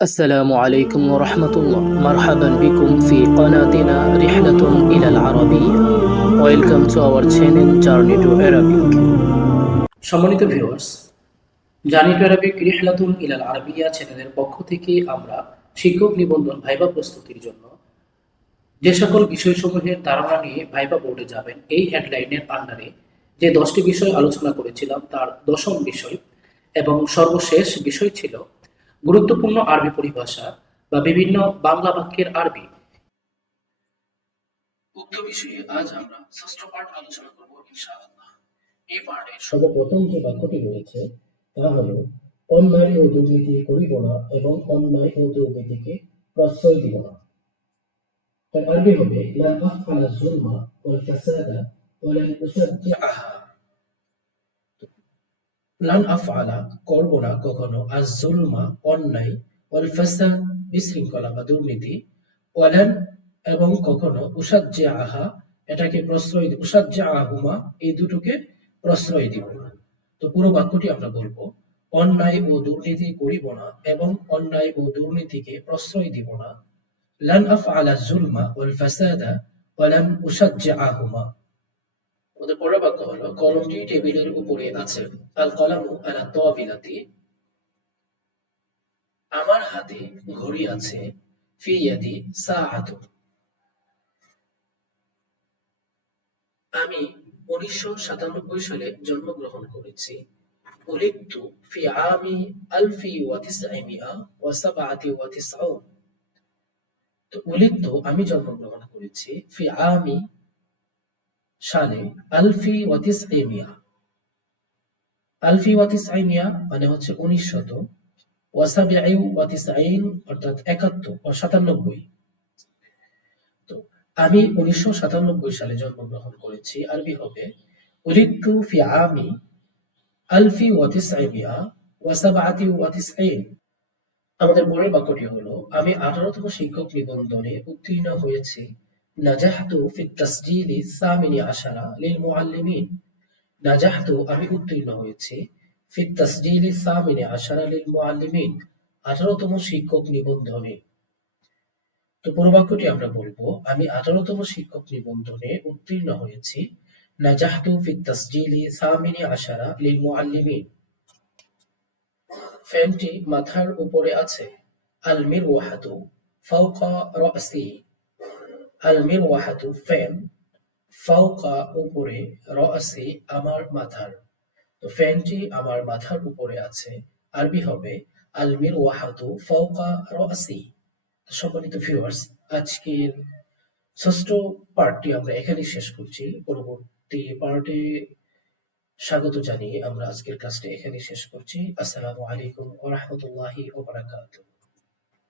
السلام عليكم ورحمة الله. مرحبا بكم في قناتنا رحلة إلى العربية. Welcome to our channel Journey to Arabic. সম্মানিত viewers, journey to Arabic রিহলাতুন ইলাল Arabia চ্যানেলের পক্ষ থেকে আমরা শিক্ষক নিবন্ধন ভাইবা প্রস্তুতির জন্য যে সকল বিষয়সমূহের ধারণা নিয়ে ভাইবা বোর্ডে যাবেন এই হেডলাইনের আন্ডারে যে 10টি বিষয় আলোচনা করেছিলাম তার দশম বিষয় এবং সর্বশেষ বিষয় ছিল গুরুত্বপূর্ণ আরবি পরিভাষা বা বিভিন্ন বাংলা বাক্যের আরবি। উক্ত বিষয়ে আজ আমরা ষষ্ঠ পাঠ আলোচনা করব ইনশাআল্লাহ। এই পাঠে সর্বপ্রথম যে বাক্যটি রয়েছে তা হল অন্যায় ও দুর্নীতি করিব না এবং অন্যায় ও দুর্নীতিকে প্রশ্রয় দিব না। তার আরবি হবে লা আফআলা যুলমা ওয়াল ফাসাদা ওয়া লা উসাজ্জিআহা। লান আফআলা করব না কখনো আজ-যুলমা অন্যায় ওয়াল ফাসাদ বিশৃঙ্খলা বা দুর্নীতি ওয়ালান এবং কখনো উসাজ্জিআহা এটাকে প্রশ্রয় উসাজ্জিআহুমা এই দুটোকে প্রশ্রয় দিব না। তো পুরো বাক্যটি আমরা বলবো অন্যায় ও দুর্নীতি করিব না এবং অন্যায় ও দুর্নীতিকে প্রশ্রয় দিব না। লান আফআলা যুলমা ওয়াল ফাসাদা ওয়া লান উসাজ্জিআহুমা। আমাদের পরের বাক্য হলো কলমটি টেবিলের উপরে আছে। আল কলামু আলা তাবিলাতি। আমার হাতে ঘড়ি আছে। ফি ইয়াদি সাআতুন। আমি 1997 সালে জন্মগ্রহণ করেছি। উলিদতু ফি আমি আলফি ওয়া তিসআমিয়া ওয়া সাবআতি ওয়া তিসউন। তো উলিদতু আমি জন্মগ্রহণ করেছি ফি আমি সালে আলফি ওয়া তিসআমিয়া। আলফি ওয়া তিসআমিয়া মানে হচ্ছে 1900 ওয়া সাবঈ ওয়া তিসঈন অর্থাৎ 71 ও 97। তো আমি 1997 সালে জন্মগ্রহণ করেছি। আরবি হবে উলিদতু ফি আমি আলফি ওয়া তিসআমিয়া ওয়া সাবআতি ওয়া তিসঈন। আমাদের পরের বাক্যটি হলো আমি 18তম শিক্ষক নিবন্ধনে উত্তীর্ণ হয়েছি। নাজাহতু ফিত তাসজিলি সামিনি আশারা লিল মুআল্লিমিন। নাজাহতু আমি উত্তীর্ণ হয়েছি। ফিত তাসজিলি সামিনি আশারা লিল মুআল্লিমিন 18তম শিক্ষক নিবন্ধনে। তো পুরো বাক্যটি আমরা বলবো আমি 18তম শিক্ষক নিবন্ধনে উত্তীর্ণ হয়েছি। নাজাহতু ফিত তাসজিলি সামিনি আশারা লিল মুআল্লিমিন। ফ্যানটি মাথার উপরে আছে। আল মিরওয়াহাতু ফাওকা রাসি। আল মিরওয়াহাতু ফ্যান ফাওকা উপরে রাসি আমার মাথার। তো ফ্যানটি আমার মাথার উপরে আছে। আরবি হবে আল মিরওয়াহাতু ফাওকা রাসি। সম্মানিত ভিউয়ার্স, আজকের ষষ্ঠ পার্টটি আমরা এখানেই শেষ করছি। পরবর্তী পার্টে স্বাগত জানিয়ে আমরা আজকের ক্লাসটি এখানেই শেষ করছি। আসসালামু আলাইকুম ওয়া রাহমাতুল্লাহি ওয়া বারাকাতুহু।